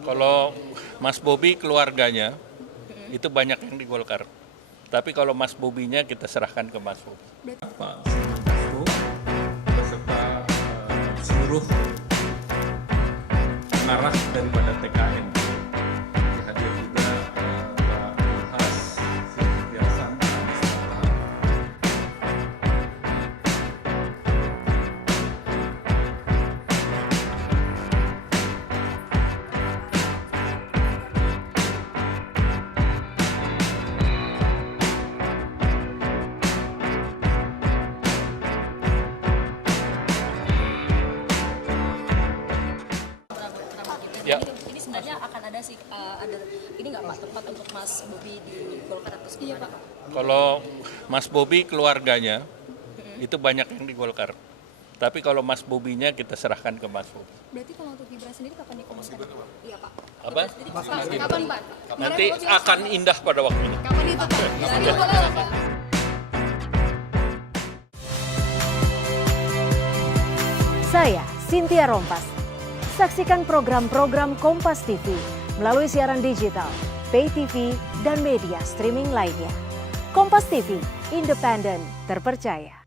Kalau Mas Bobi keluarganya itu banyak yang di Golkar. Tapi kalau Mas Bobinya kita serahkan ke Mas Bobi. Pak Dasko beserta seluruh pengarah daripada TKN. Hadir juga Pak Ulhas, Zulkifli Hasan, Anies Mata. Ya. Ini sebenarnya akan ada sih ada ini nggak Pak tempat untuk Mas Bobi di Golkar atau gimana Pak? Kalau Mas Bobi keluarganya itu banyak yang di Golkar. Tapi kalau Mas Bobinya kita serahkan ke Mas Bobi. Berarti kalau untuk Gibran sendiri kapan diumumkan? Iya Pak. Apa? Kapan Pak? Nanti akan indah pada waktunya. Kapan itu Pak? Jadi boleh lah, Pak. Saya Cynthia Rompas. Saksikan program-program Kompas TV melalui siaran digital, pay TV, dan media streaming lainnya. Kompas TV, independen, terpercaya.